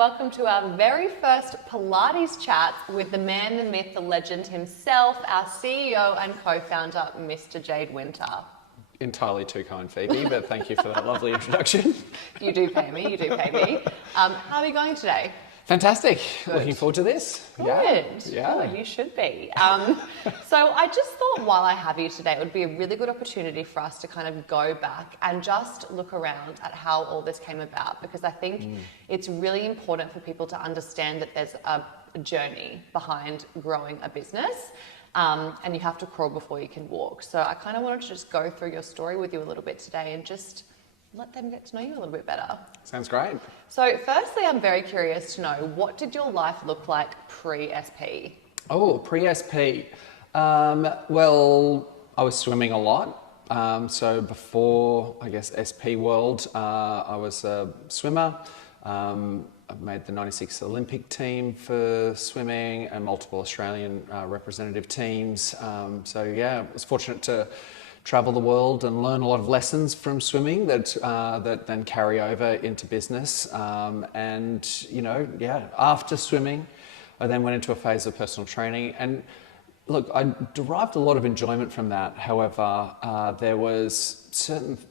welcome to our very first Pilates chat with the man, the myth, the legend himself, our CEO and co-founder, Mr. Jade Winter. Entirely too kind, Phoebe, but thank you for that lovely introduction. You do pay me, you do pay me. How are you going today? Fantastic. Good. Looking forward to this. Good. Yeah. Good, you should be. So I just thought while I have you today, it would be a really good opportunity for us to kind of go back and just look around at how all this came about, because I think it's really important for people to understand that there's a journey behind growing a business. And you have to crawl before you can walk. So I kind of wanted to just go through your story with you a little bit today and just let them get to know you a little bit better. Sounds great. So firstly, I'm very curious to know, what did your life look like pre-SP? Oh, pre-SP. Well, I was swimming a lot. So before, I guess, SP world, I was a swimmer. I've made the 96 Olympic team for swimming and multiple Australian representative teams. So yeah, I was fortunate to travel the world and learn a lot of lessons from swimming that then carry over into business. And you know, yeah, after swimming, I then went into a phase of personal training. And look, I derived a lot of enjoyment from that. However, there was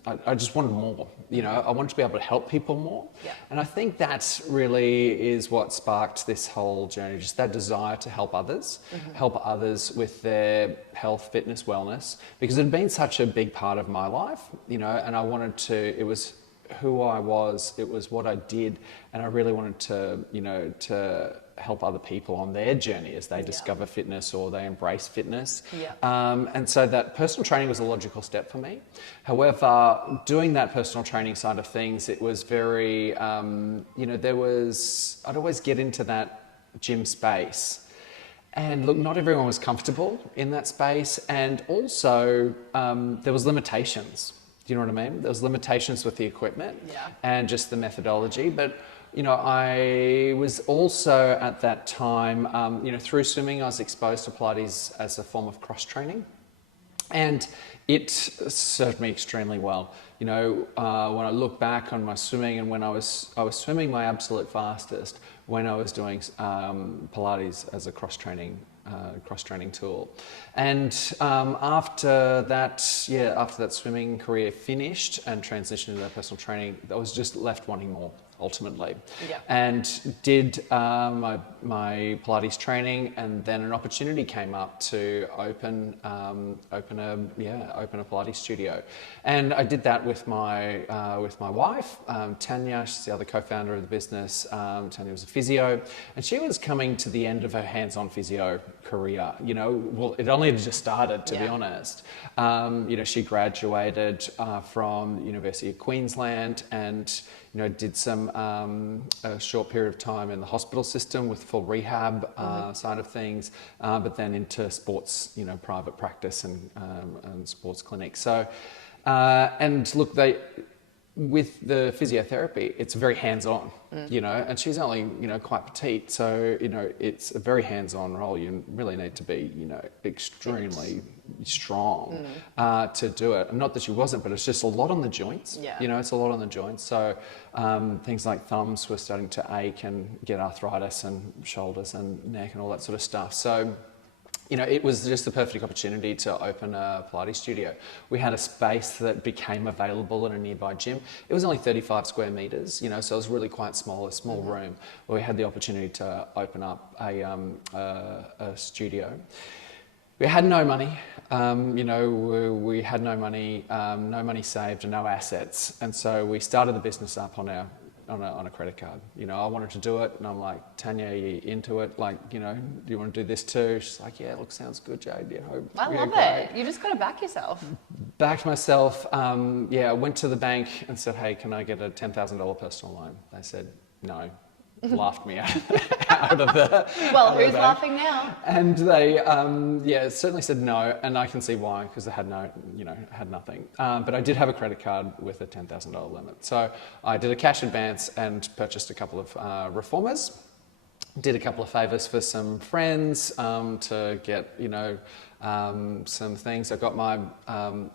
I just wanted more. You know, I wanted to be able to help people more. Yeah. And I think that really is what sparked this whole journey, just that desire to help others, help others with their health, fitness, wellness, because it had been such a big part of my life, you know, and I wanted to, it was who I was, it was what I did, and I really wanted to, you know, to help other people on their journey as they discover fitness or they embrace fitness. Yeah. And so that personal training was a logical step for me. However, doing that personal training side of things, it was very, you know, I'd always get into that gym space. And look, not everyone was comfortable in that space. And also there was limitations. Do you know what I mean? There was limitations with the equipment and just the methodology. But you know, I was also at that time, you know, through swimming, I was exposed to Pilates as a form of cross training, and it served me extremely well. You know, when I look back on my swimming, and when I was swimming my absolute fastest when I was doing Pilates as a cross training tool. And after that swimming career finished and transitioned into that personal training, I was just left wanting more, ultimately. Yeah. And did my Pilates training, and then an opportunity came up to open a Pilates studio. And I did that with my wife, Tanya. She's the other co-founder of the business. Tanya was a physio, and she was coming to the end of her hands-on physio career. You know, well, it only had just started, to be honest. You know, she graduated from the University of Queensland, and you know, did some a short period of time in the hospital system with full rehab side of things, but then into sports, you know, private practice and sports clinics. So, and look, with the physiotherapy, it's very hands-on, you know, and she's only, you know, quite petite. So, you know, it's a very hands-on role. You really need to be, you know, extremely strong to do it. And not that she wasn't, but it's just a lot on the joints. Yeah. You know, it's a lot on the joints. So things like thumbs were starting to ache and get arthritis, and shoulders and neck and all that sort of stuff. So, you know, it was just the perfect opportunity to open a Pilates studio. We had a space that became available in a nearby gym. It was only 35 square meters, you know, so it was really quite small, a small room, where we had the opportunity to open up a studio. We had no money, you know, we had no money saved and no assets. And so we started the business up on a credit card. You know, I wanted to do it, and I'm like, Tanya, are you into it? Like, you know, do you want to do this too? She's like, yeah, look, sounds good, Jade. You know, I love it. You just got to back yourself. Backed myself. I went to the bank and said, hey, can I get a $10,000 personal loan? They said no. Laughed me out of the. Well, who's laughing now? And they, certainly said no, and I can see why, because they had had nothing. But I did have a credit card with a $10,000 limit, so I did a cash advance and purchased a couple of reformers. Did a couple of favours for some friends to get, you know, some things. I got my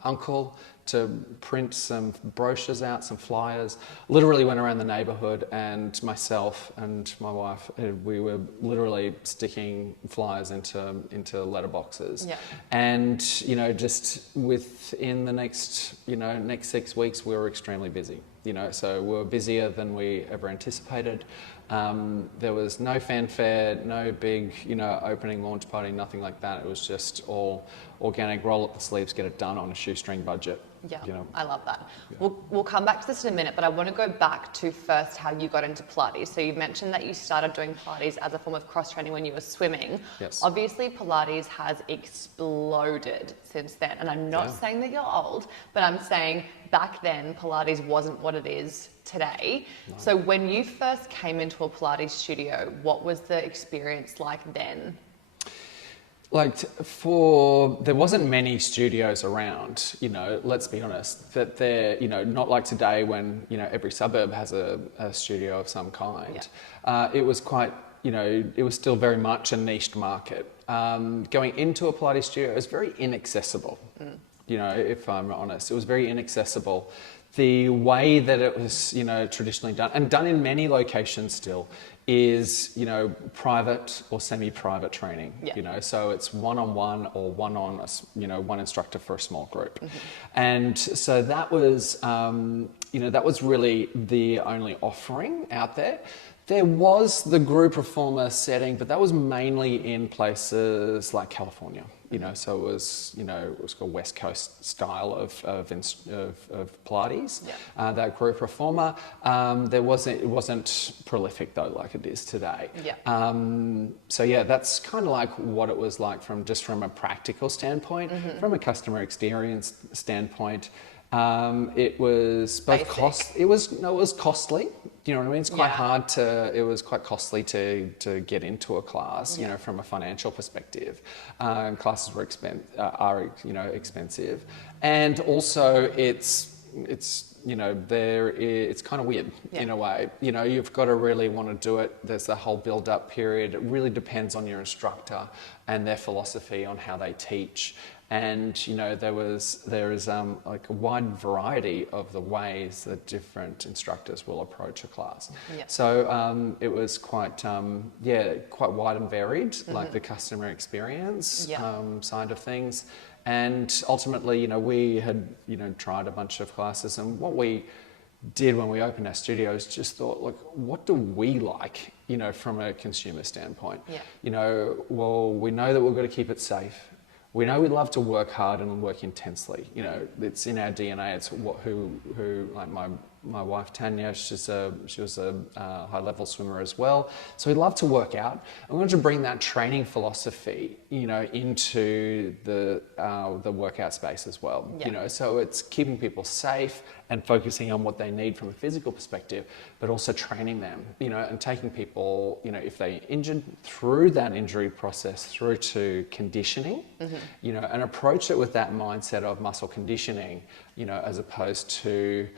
uncle to print some brochures out, some flyers. Literally went around the neighbourhood, and myself and my wife, we were literally sticking flyers into letterboxes. Yeah. And just within the next 6 weeks, we were extremely busy. So we were busier than we ever anticipated. There was no fanfare, no big, opening launch party, nothing like that. It was just all organic, roll up the sleeves, get it done on a shoestring budget. Yeah, I love that. Yeah. We'll come back to this in a minute, but I want to go back to first how you got into Pilates. So you mentioned that you started doing Pilates as a form of cross-training when you were swimming. Yes. Obviously, Pilates has exploded since then. And I'm not saying that you're old, but I'm saying back then, Pilates wasn't what it is today. No. So when you first came into a Pilates studio, what was the experience like then? There wasn't many studios around, let's be honest, that they're, not like today when, every suburb has a studio of some kind. Yeah. It was quite, it was still very much a niched market. Going into a Pilates studio, it was very inaccessible, if I'm honest. It was very inaccessible. The way that it was, traditionally done, and done in many locations still, is, private or semi-private training, so it's one-on-one or one instructor for a small group. Mm-hmm. And so that was, that was really the only offering out there. There was the group reformer setting, but that was mainly in places like California. So it was called West Coast style of Pilates. Yeah. That group reformer. It wasn't prolific though, like it is today. Yeah. That's kind of like what it was like from a practical standpoint, from a customer experience standpoint. It was both it was costly. You know what I mean? It's quite hard it was quite costly to get into a class, from a financial perspective. Classes were expensive. And also it's kind of weird in a way. You've got to really want to do it. There's the whole build-up period. It really depends on your instructor and their philosophy on how they teach. And there is like a wide variety of the ways that different instructors will approach a class. Yeah. So it was quite wide and varied, like the customer experience side of things. And ultimately, we had tried a bunch of classes, and what we did when we opened our studios, just thought, look, what do we like, from a consumer standpoint? Yeah. Well, we know that we've got to keep it safe. We know we love to work hard and work intensely. It's in our DNA. It's who like my wife Tanya. She was a high-level swimmer as well. So we love to work out. And we wanted to bring that training philosophy, into the workout space as well. Yeah. So it's keeping people safe and focusing on what they need from a physical perspective, but also training them, and taking people, if they injured, through that injury process through to conditioning, and approach it with that mindset of muscle conditioning, as opposed to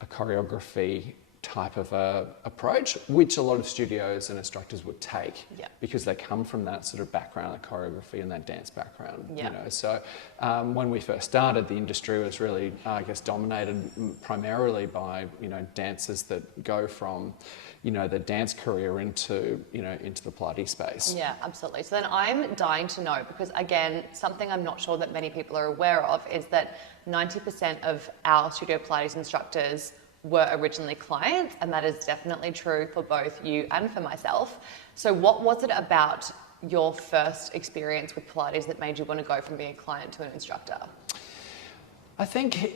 a choreography type of a approach, which a lot of studios and instructors would take, because they come from that sort of background, the choreography and that dance background. So when we first started, the industry was really, dominated primarily by dancers that go from the dance career into the Pilates space. Yeah, absolutely. So then I'm dying to know, because again, something I'm not sure that many people are aware of is that 90% of our Studio Pilates instructors were originally clients, and that is definitely true for both you and for myself. So what was it about your first experience with Pilates that made you want to go from being a client to an instructor? I think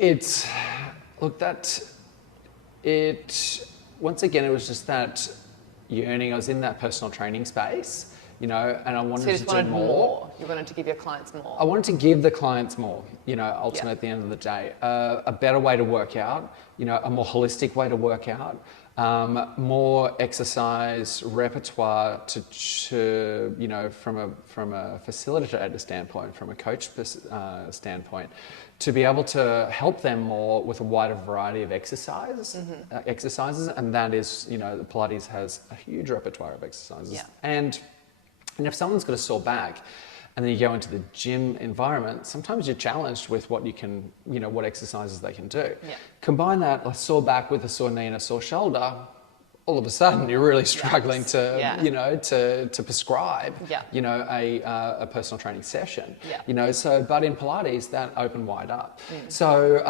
once again, it was just that yearning. I was in that personal training space, and I wanted to do more. You wanted to give your clients more. I wanted to give the clients more, ultimately at the end of the day. A better way to work out, a more holistic way to work out, more exercise repertoire to from a facilitator standpoint, from a coach standpoint, to be able to help them more with a wider variety of exercises, and that is, Pilates has a huge repertoire of exercises. Yeah. And if someone's got a sore back and then you go into the gym environment, sometimes you're challenged with what you can, what exercises they can do. Yeah. Combine that, a sore back with a sore knee and a sore shoulder, all of a sudden you're really struggling to prescribe, a personal training session. Yeah. But in Pilates, that opened wide up. So,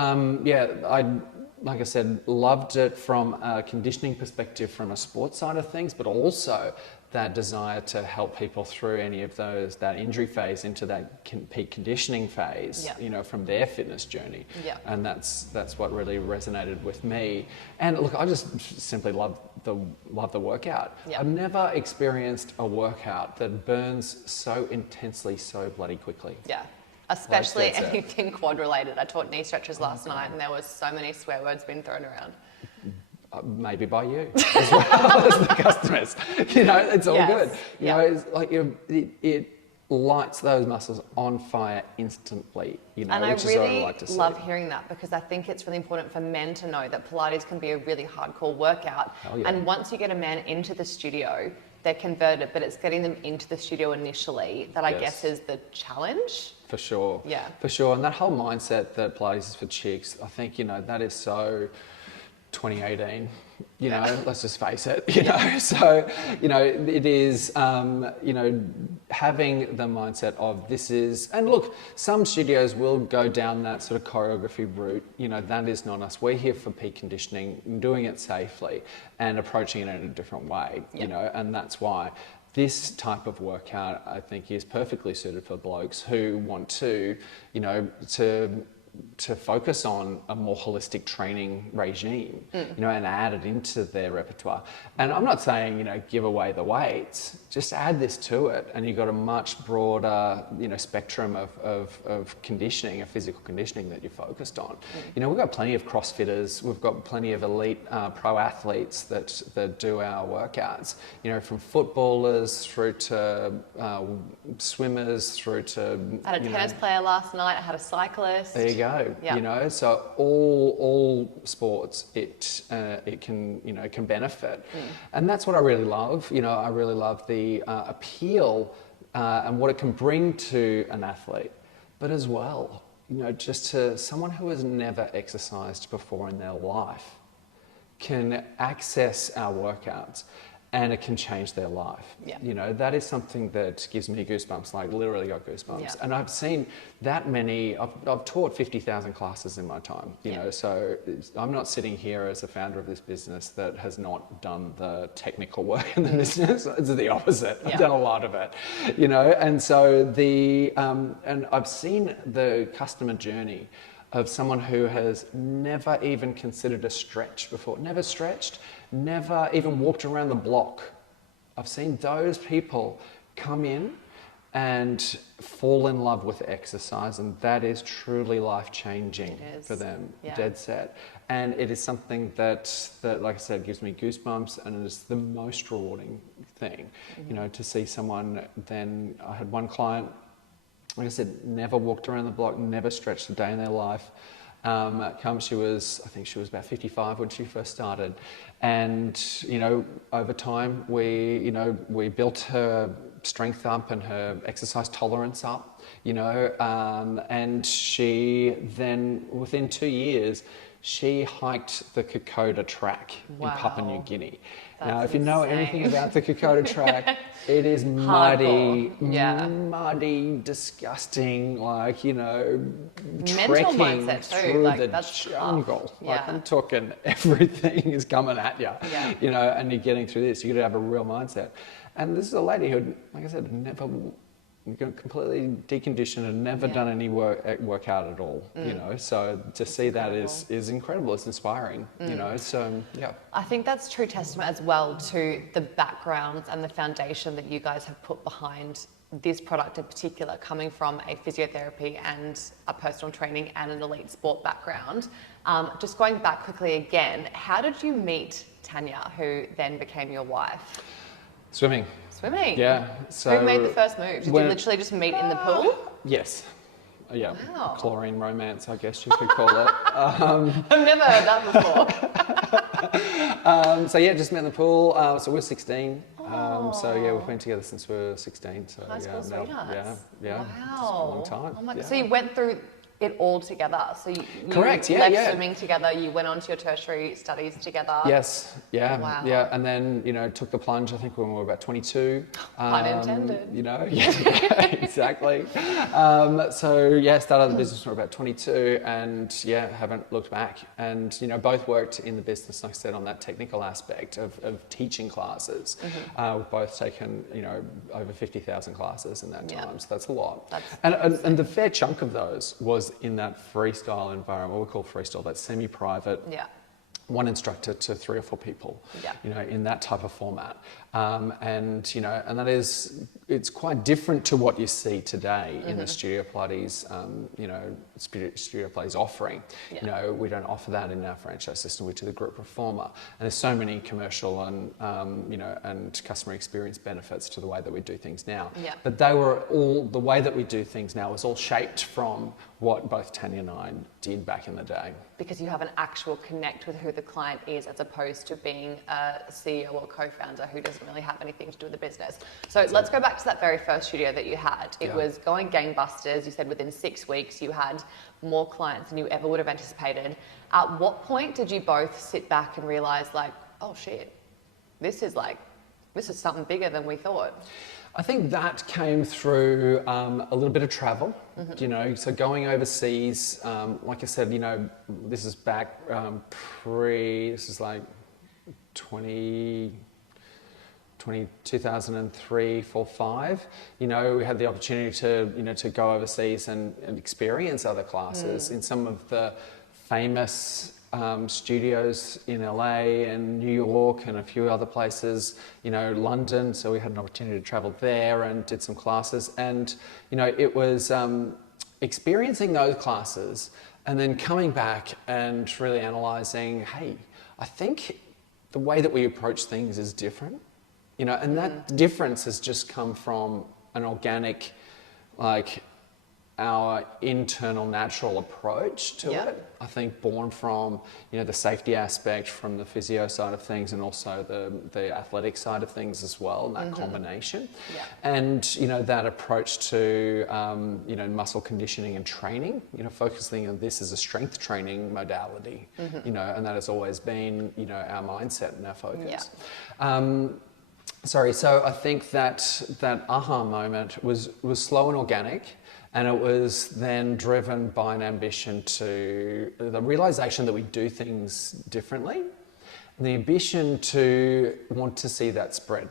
like I said, loved it from a conditioning perspective, from a sports side of things, but also that desire to help people through any of that injury phase into that peak conditioning phase, from their fitness journey. Yeah. And that's what really resonated with me. And look, I just simply love the workout. Yeah. I've never experienced a workout that burns so intensely, so bloody quickly. Yeah. Especially anything quad related. I taught knee stretches last night and there was so many swear words being thrown around. Maybe by you as well as the customers. It's all good. It's like it lights those muscles on fire instantly, and I really love hearing that, because I think it's really important for men to know that Pilates can be a really hardcore workout. And once you get a man into the studio, they're converted, but it's getting them into the studio initially that I guess is the challenge. For sure. Yeah. For sure. And that whole mindset that Pilates is for chicks, I think, that is so 2018, let's just face it, So, it is, having the mindset of this is, and look, some studios will go down that sort of choreography route, that is not us. We're here for peak conditioning, doing it safely and approaching it in a different way, and that's why this type of workout, I think, is perfectly suited for blokes who want to, to focus on a more holistic training regime, and add it into their repertoire. And I'm not saying, give away the weights, just add this to it and you've got a much broader, spectrum of conditioning, of physical conditioning that you're focused on. We've got plenty of CrossFitters, we've got plenty of elite pro athletes that do our workouts, from footballers through to swimmers through to... I had a tennis player last night, I had a cyclist. There you go. Yep. So all sports, it can benefit, and that's what I really love. I really love the appeal and what it can bring to an athlete, but as well, just to someone who has never exercised before in their life can access our workouts. And it can change their life. Yeah. That is something that gives me goosebumps, like literally got goosebumps. Yeah. And I've seen that many, I've taught 50,000 classes in my time, so I'm not sitting here as a founder of this business that has not done the technical work in the business. It's the opposite. I've done a lot of it, and so and I've seen the customer journey of someone who has never even considered a stretch before, never stretched, never even walked around the block. I've seen those people come in and fall in love with exercise, and that is truly life-changing for them, dead set. And it is something that, like I said, gives me goosebumps, and it is the most rewarding thing, to see someone. Then I had one client, like I said, never walked around the block, never stretched a day in their life. I think she was about 55 when she first started. And, over time, we built her strength up and her exercise tolerance up, and she then, within 2 years, she hiked the Kokoda track in Papua New Guinea. Now, if you know anything about the Kokoda track, it is muddy, muddy, disgusting, trekking through the jungle. I'm talking everything is coming at you, and you're getting through this. You've got to have a real mindset. And this is a lady who, like I said, never completely deconditioned and never done any workout at all, so to see that is incredible. It's inspiring, so I think that's true testament as well to the backgrounds and the foundation that you guys have put behind this product in particular, coming from a physiotherapy and a personal training and an elite sport background. Just going back quickly again, how did you meet Tanya, who then became your wife? Swimming. Swimming? Yeah. So who made the first move? Did you literally just meet in the pool? Yes. yeah, Wow. chlorine romance, I guess you could call it. I've never heard that before. So yeah, just met in the pool. So we're 16. So yeah, we've Oh. been together since we were 16. So High school yeah, sweethearts. yeah, Wow. just a long time. Oh my, yeah. So you went through it all together. So you Correct, yeah, left yeah. swimming together. You went on to your tertiary studies together. Yes, yeah, Wow. yeah, and then took the plunge. I think when we were about 22. Pun intended. Yeah, exactly. So yeah, started the business when we were about 22, and yeah, haven't looked back. And both worked in the business, like I said, on that technical aspect of teaching classes. We've both taken over 50,000 classes in that time, so that's a lot. And the fair chunk of those was in that freestyle environment, what we call freestyle, that's semi-private. Yeah. One instructor to 3 or 4 people, in that type of format. And that is, it's quite different to what you see today in the Studio Pilates, Studio Pilates offering. Yeah. We don't offer that in our franchise system, we do the group reformer. And there's so many commercial and, and customer experience benefits to the way that we do things now. Yeah. But the way that we do things now is all shaped from what both Tanya and I did back in the day. Because you have an actual connect with who the client is, as opposed to being a CEO or co-founder who doesn't really have anything to do with the business. So let's go back to that very first studio that you had. It was going gangbusters. You said within 6 weeks you had more clients than you ever would have anticipated. At what point did you both sit back and realize, like, oh shit, this is something bigger than we thought? I think that came through a little bit of travel, so going overseas, like I said, this is back this is like 2003, 4, 5, we had the opportunity to go overseas and experience other classes in some of the famous studios in LA and New York and a few other places, London. So we had an opportunity to travel there and did some classes. And, it was experiencing those classes and then coming back and really analysing, hey, I think the way that we approach things is different, and that difference has just come from an organic, our internal natural approach to it. I think born from the safety aspect, from the physio side of things, and also the athletic side of things as well, and that combination. And that approach to muscle conditioning and training, focusing on this as a strength training modality, and that has always been our mindset and our focus. So I think that aha moment was slow and organic. And it was then driven by an ambition to the realization that we do things differently, and the ambition to want to see that spread.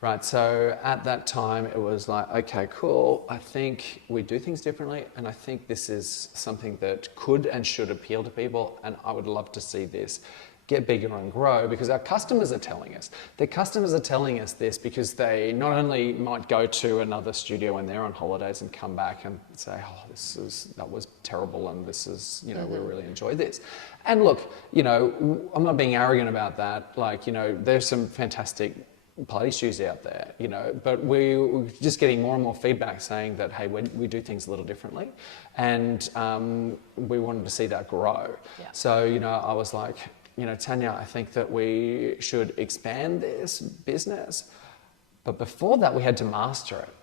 Right, so at that time it was like, okay, cool, I think we do things differently, and I think this is something that could and should appeal to people, and I would love to see this get bigger and grow, because our customers are telling us. Their customers are telling us this because they not only might go to another studio when they're on holidays and come back and say, oh, that was terrible, and this is, we really enjoyed this. And look, I'm not being arrogant about that. There's some fantastic Pilates studios out there, but we're just getting more and more feedback saying that, hey, we do things a little differently, and we wanted to see that grow. So, I was like, Tanya, I think that we should expand this business. But before that, we had to master it,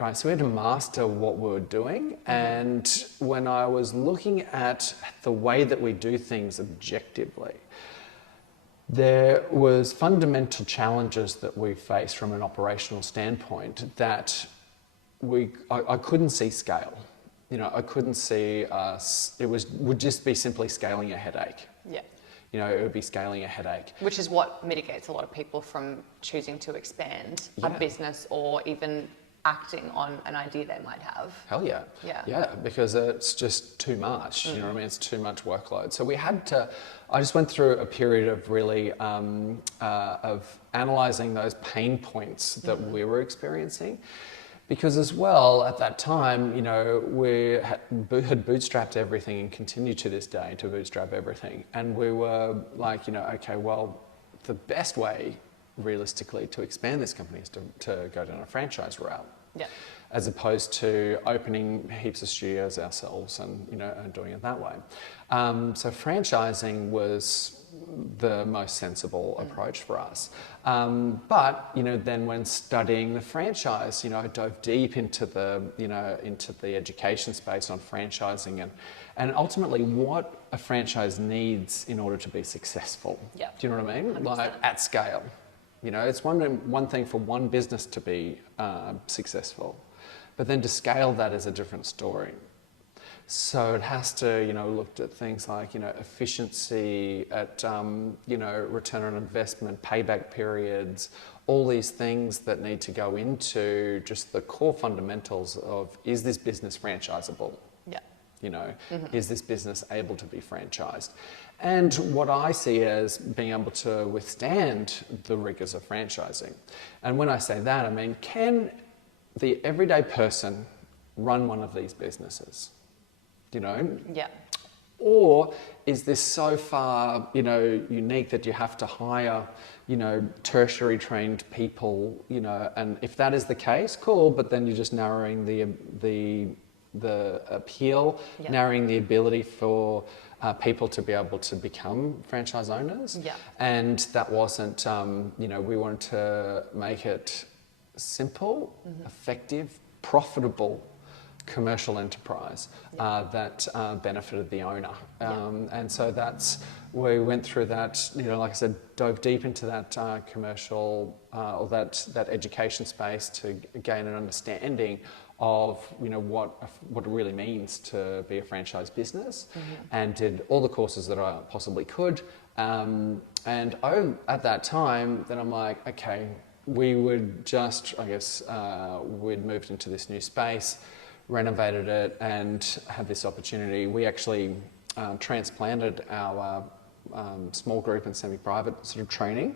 right? So we had to master what we were doing. And when I was looking at the way that we do things objectively, there was fundamental challenges that we faced from an operational standpoint that I couldn't see scale. I couldn't see us, would just be simply scaling a headache. It would be scaling a headache. Which is what mitigates a lot of people from choosing to expand a business or even acting on an idea they might have. Hell yeah. Yeah, because it's just too much, you know what I mean? It's too much workload. So I just went through a period of really, of analysing those pain points that we were experiencing. Because as well, at that time, we had bootstrapped everything and continue to this day to bootstrap everything. And we were like, okay, well, the best way, realistically, to expand this company is to go down a franchise route. as opposed to opening heaps of studios ourselves and, and doing it that way. So franchising was the most sensible approach for us. But, then when studying the franchise, I dove deep into the education space on franchising and ultimately what a franchise needs in order to be successful. Yeah. Do you know what I mean? 100%. Like at scale. It's one thing for one business to be successful, but then to scale that is a different story. So it has to, look at things like, efficiency, at, return on investment, payback periods, all these things that need to go into just the core fundamentals of, is this business franchisable? Yeah. Is this business able to be franchised? And what I see as being able to withstand the rigors of franchising. And when I say that, I mean, can the everyday person run one of these businesses? Yeah. Or is this so far, unique that you have to hire, tertiary trained people, and if that is the case, cool, but then you're just narrowing the appeal, Yeah. narrowing the ability for people to be able to become franchise owners. Yeah. And that wasn't, we wanted to make it simple, effective, profitable commercial enterprise that benefited the owner. And so that's where we went through that, like I said, dove deep into that commercial or that education space to gain an understanding of what it really means to be a franchise business, and did all the courses that I possibly could. And at that time, then I'm like, okay, we would just, we'd moved into this new space, renovated it, and had this opportunity. We actually transplanted our small group and semi-private sort of training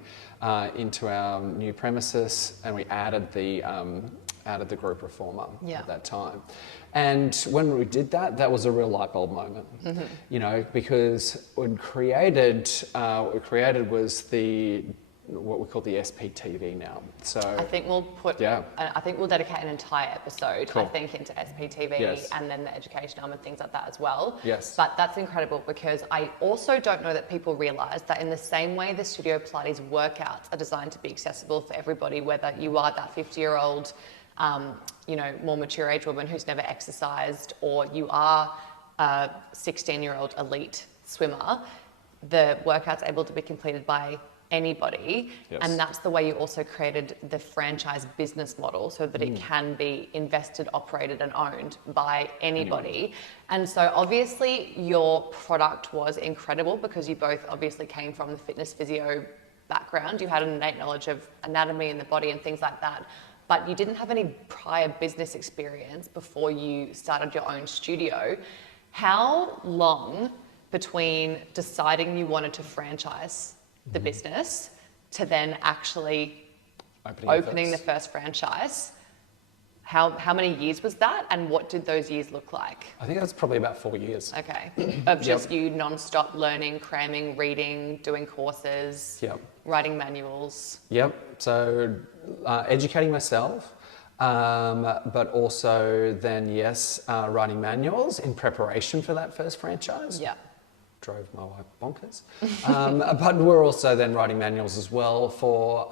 into our new premises, and we added the group reformer at that time. And when we did that, that was a real light bulb moment, because what we created was what we call the SPTV now. So I think we'll dedicate an entire episode, Cool. I think, into SPTV Yes. and then the education arm and things like that as well. Yes. But that's incredible, because I also don't know that people realise that in the same way the Studio Pilates workouts are designed to be accessible for everybody, whether you are that 50-year-old, more mature age woman who's never exercised, or you are a 16-year-old elite swimmer, the workout's able to be completed by anybody. Yes. And that's the way you also created the franchise business model, so that it can be invested, operated and owned by anybody. And so obviously your product was incredible, because you both obviously came from the fitness physio background. You had an innate knowledge of anatomy in the body and things like that, but you didn't have any prior business experience before you started your own studio. How long between deciding you wanted to franchise the business to then actually opening the first franchise, how many years was that, and what did those years look like? I think that's probably about 4 years. Okay. Of just you non-stop learning, cramming, reading, doing courses, writing manuals. Yep. So educating myself, but also then, writing manuals in preparation for that first franchise. Yeah. Drove my wife bonkers. But we're also then writing manuals as well for,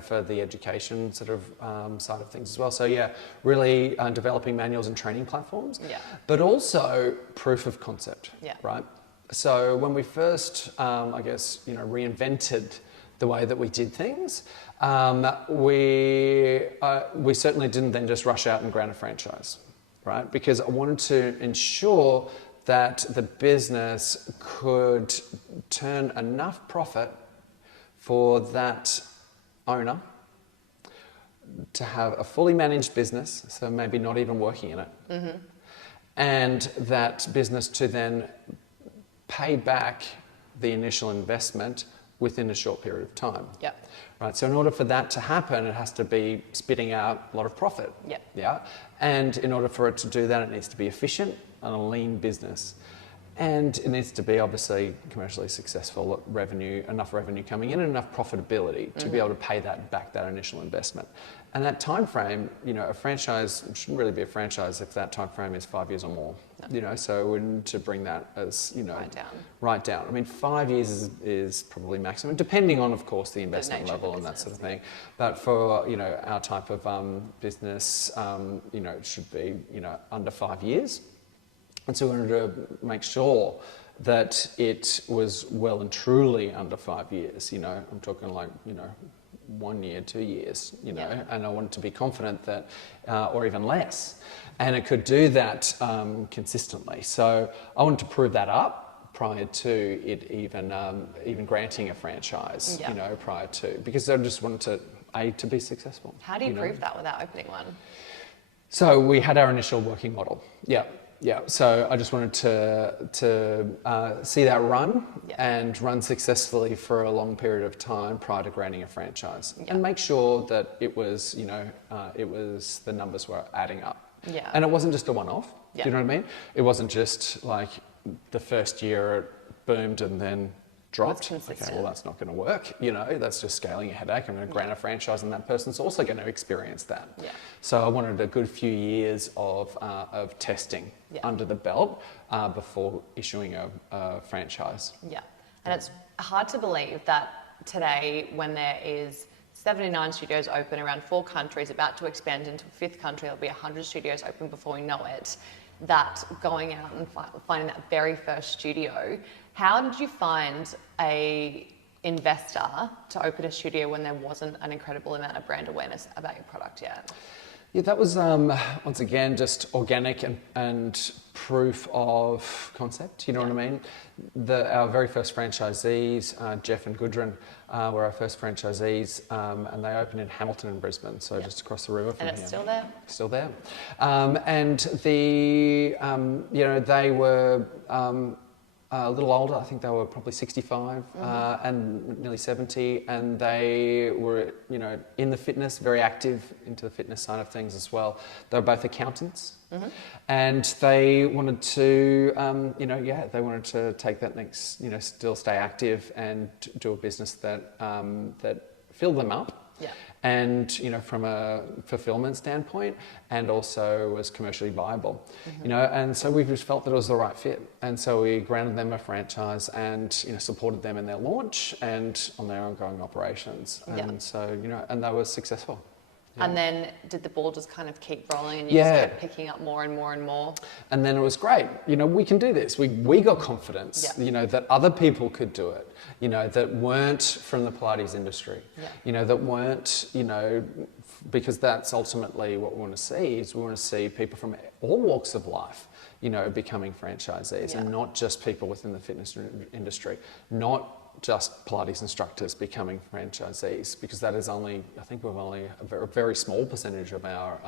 for the education sort of side of things as well. So really developing manuals and training platforms, but also proof of concept, right? So when we first, reinvented the way that we did things, we certainly didn't then just rush out and grant a franchise, right? Because I wanted to ensure that the business could turn enough profit for that owner to have a fully managed business, so maybe not even working in it, and that business to then pay back the initial investment within a short period of time. Yeah. Right. So in order for that to happen, it has to be spitting out a lot of profit. Yeah. Yeah. And in order for it to do that, it needs to be efficient and a lean business. And it needs to be obviously commercially successful, enough revenue coming in and enough profitability to be able to pay back that initial investment. And that time frame, a franchise shouldn't really be a franchise if that time frame is 5 years or more. No. So we need to bring that as, right down. I mean, 5 years is probably maximum, depending on, of course, the investment level and that sort of thing. But for, our type of business, it should be, under 5 years. And so we wanted to make sure that it was well and truly under 5 years. I'm talking like, 1 year, 2 years, and I wanted to be confident that, or even less, and it could do that consistently. So I wanted to prove that up prior to it even granting a franchise, prior to, because I just wanted to be successful. How do you prove that without opening one? So we had our initial working model. Yeah, so I just wanted to see that run and run successfully for a long period of time prior to granting a franchise, and make sure that it was, the numbers were adding up. Yeah. And it wasn't just a one-off. Do you know what I mean? It wasn't just like the first year it boomed and then dropped. Okay, well, that's not going to work. That's just scaling a headache. I'm going to grant a franchise, and that person's also going to experience that. Yeah. So I wanted a good few years of testing under the belt before issuing a franchise. Yeah, and it's hard to believe that today, when there is 79 studios open around 4 countries, about to expand into a 5th country, there'll be 100 studios open before we know it, that going out and finding that very first studio. How did you find a investor to open a studio when there wasn't an incredible amount of brand awareness about your product yet? Yeah, that was, once again, just organic and proof of concept, you know what I mean? Our very first franchisees, Jeff and Gudrun, were our first franchisees, and they opened in Hamilton and Brisbane, so just across the river from here. And it's still there? Still there. And they were a little older. I think they were probably 65 and nearly 70, and they were, in the fitness, very active into the fitness side of things as well. They were both accountants, and they wanted to, they wanted to take that next, still stay active and do a business that filled them up. Yeah. And, from a fulfillment standpoint, and also was commercially viable, and so we just felt that it was the right fit. And so we granted them a franchise and, supported them in their launch and on their ongoing operations. And so, and they were successful. Yeah. And then did the ball just kind of keep rolling and you just kept picking up more and more and more? And then it was great. We can do this. We got confidence, that other people could do it, that weren't from the Pilates industry, that weren't, because that's ultimately what we want to see, is we want to see people from all walks of life, becoming franchisees, and not just people within the fitness industry, not just Pilates instructors becoming franchisees, because that is only, I think we've only a very small percentage of our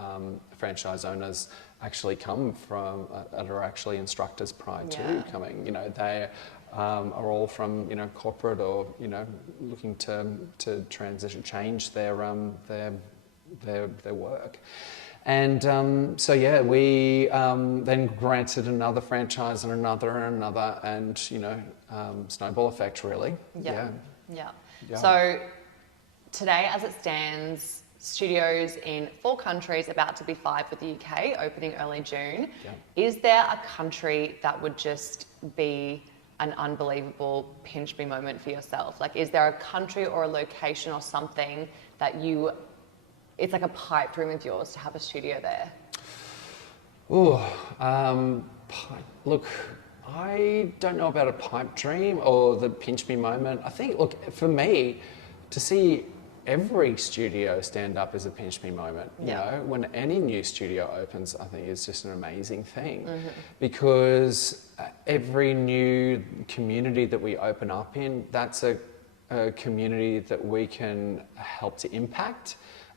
franchise owners actually come from, that are actually instructors prior to coming. They are all from, corporate or, looking to transition, change their work. And we then granted another franchise and another, and snowball effect, really. Yeah. So today, as it stands, studios in 4 countries, about to be 5 with the UK, opening early June. Yeah. Is there a country that would just be an unbelievable pinch me moment for yourself? Like, is there a country or a location or something that it's like a pipe dream of yours to have a studio there? Look, I don't know about a pipe dream or the pinch me moment. I think, look, for me, to see every studio stand up is a pinch me moment. When any new studio opens, I think it's just an amazing thing, because every new community that we open up in, that's a community that we can help to impact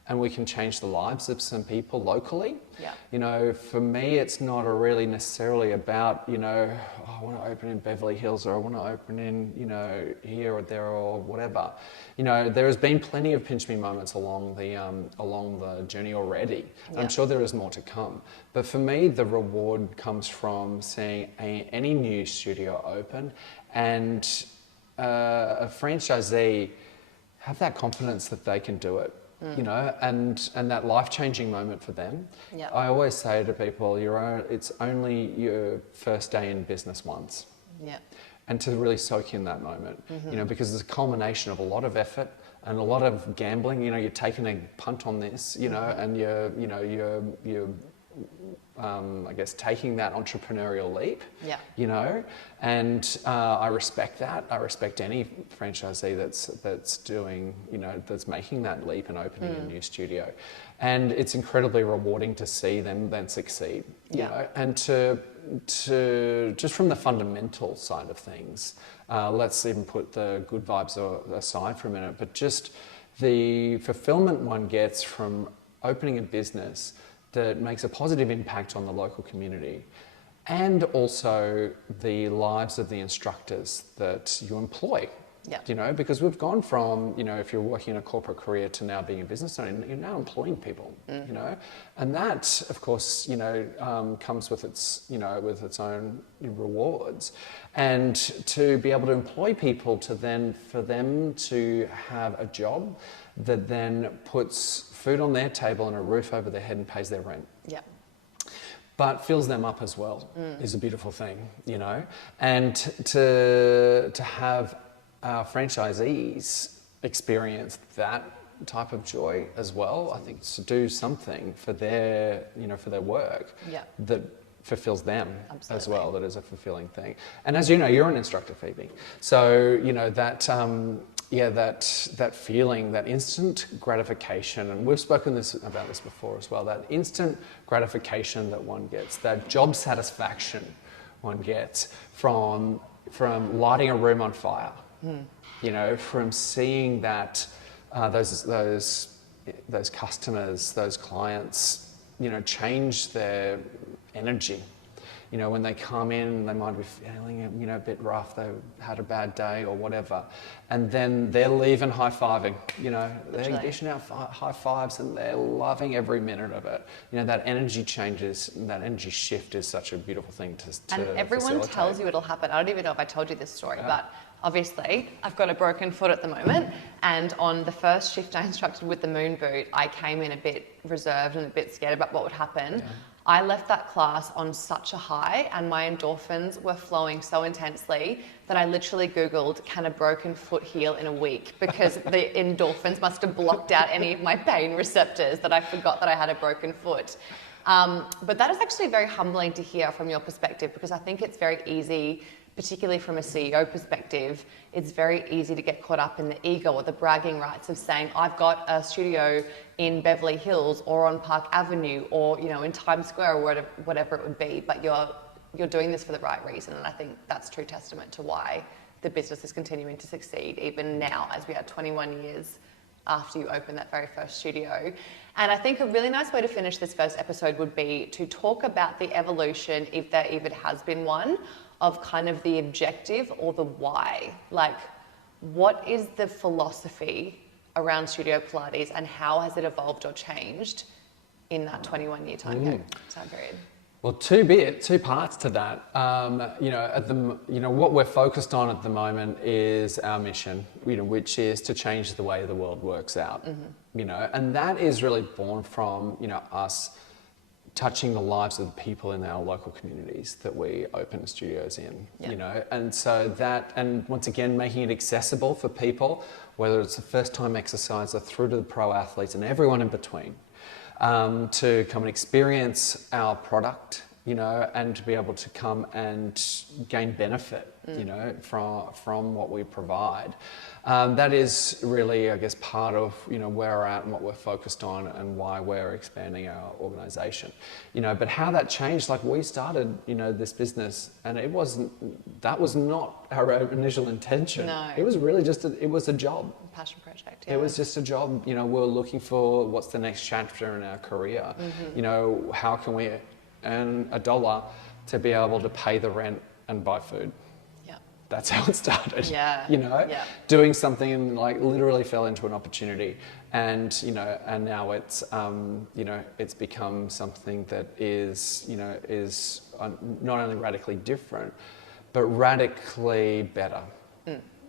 and we can change the lives of some people locally. Yeah. You know, for me, it's not really necessarily about, you know, oh, I want to open in Beverly Hills, or I want to open in, you know, here or there or whatever. You know, there has been plenty of pinch me moments along the journey already. Yeah. I'm sure there is more to come. But for me, the reward comes from seeing any new studio open and a franchisee have that confidence that they can do it. You know, and that life-changing moment for them. Yep. I always say to people, it's only your first day in business once. Yeah. And to really soak in that moment, you know, because it's a culmination of a lot of effort and a lot of gambling. You know, you're taking a punt on this, you know, and you're I guess taking that entrepreneurial leap, Yeah. you know, and I respect that. I respect any franchisee that's doing, you know, that's making that leap and opening a new studio, and it's incredibly rewarding to see them then succeed, you Yeah. know, and to just from the fundamental side of things, let's even put the good vibes aside for a minute, but just the fulfillment one gets from opening a business that makes a positive impact on the local community, and also the lives of the instructors that you employ. Yeah. You know, because we've gone from, you know, if you're working in a corporate career to now being a business owner, you're now employing people, you know, and that, of course, you know, comes with its, you know, with its own rewards. And to be able to employ people for them to have a job that then puts food on their table and a roof over their head and pays their rent. Yeah. But fills them up as well is a beautiful thing, you know, and to have our franchisees experience that type of joy as well, I think, to do something for their, you know, for their work that fulfills them as well, that is a fulfilling thing. And as you know, you're an instructor, Phoebe, so you know that that feeling, that instant gratification, and we've spoken about this before as well, that instant gratification that one gets, that job satisfaction one gets from lighting a room on fire. You know, from seeing that those customers, those clients, you know, change their energy. You know, when they come in, they might be feeling, you know, a bit rough, they had a bad day or whatever, and then they're leaving high-fiving, you know, they're dishing out high fives and they're loving every minute of it. You know, that energy changes, that energy shift is such a beautiful thing to And everyone facilitate. tells you it'll happen. I don't even know if I told you this story, but obviously I've got a broken foot at the moment, and on the first shift I instructed with the moon boot, I came in a bit reserved and a bit scared about what would happen. I left that class on such a high, and my endorphins were flowing so intensely that I literally Googled, can a broken foot heal in a week? Because the endorphins must have blocked out any of my pain receptors that I forgot that I had a broken foot. But that is actually very humbling to hear from your perspective, because I think it's very easy, particularly from a CEO perspective, it's very easy to get caught up in the ego or the bragging rights of saying, I've got a studio in Beverly Hills or on Park Avenue or, you know, in Times Square or whatever it would be, but you're doing this for the right reason. And I think that's true testament to why the business is continuing to succeed, even now, as we are 21 years after you opened that very first studio. And I think a really nice way to finish this first episode would be to talk about the evolution, if there even has been one, of kind of the objective or the why. Like, what is the philosophy around Studio Pilates and how has it evolved or changed in that 21-year time period? Well, two parts to that. You know, what we're focused on at the moment is our mission, you know, which is to change the way the world works out. You know, and that is really born from, you know, us touching the lives of the people in our local communities that we open studios in, you know, and so that, and once again, making it accessible for people, whether it's a first-time exerciser through to the pro athletes and everyone in between, to come and experience our product, you know, and to be able to come and gain benefit, you know, from what we provide. That is really, I guess, part of, you know, where we're at and what we're focused on and why we're expanding our organisation. You know, but how that changed, like we started, you know, this business and that was not our initial intention. No. It was really just, it was a job. passion project. Yeah. It was just a job. You know, we're looking for what's the next chapter in our career. You know, how can we earn $1 to be able to pay the rent and buy food? That's how it started. Yeah. You know, doing something and like literally fell into an opportunity, and you know, and now it's you know, it's become something that is, you know, is not only radically different, but radically better.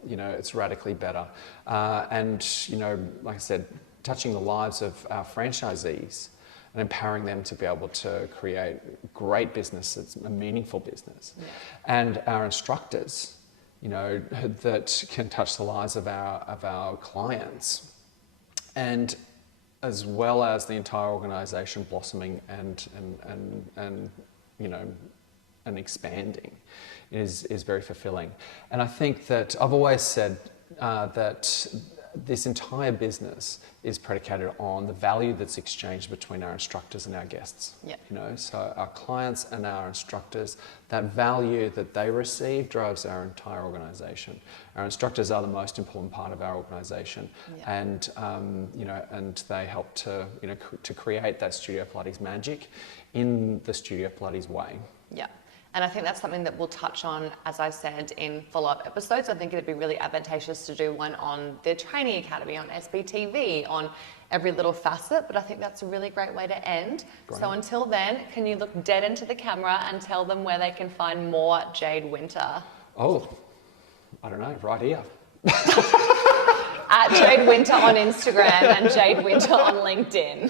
You know, it's radically better, and you know, like I said, touching the lives of our franchisees and empowering them to be able to create great business. It's a meaningful business, and our instructors, you know, that can touch the lives of our clients, and as well as the entire organisation blossoming and you know, and expanding is very fulfilling. And I think that I've always said that this entire business is predicated on the value that's exchanged between our instructors and our guests. You know, so our clients and our instructors, that value that they receive drives our entire organisation. Our instructors are the most important part of our organisation, and you know, and they help to, you know, to create that Studio Pilates magic in the Studio Pilates way. And I think that's something that we'll touch on, as I said, in follow-up episodes. I think it'd be really advantageous to do one on the Training Academy, on SPTV, on every little facet, but I think that's a really great way to end. So until then, can you look dead into the camera and tell them where they can find more Jade Winter? Oh, I don't know, right here. At Jade Winter on Instagram and Jade Winter on LinkedIn.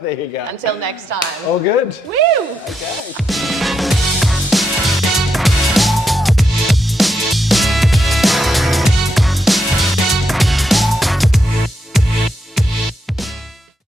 There you go. Until next time. All good. Woo! Okay.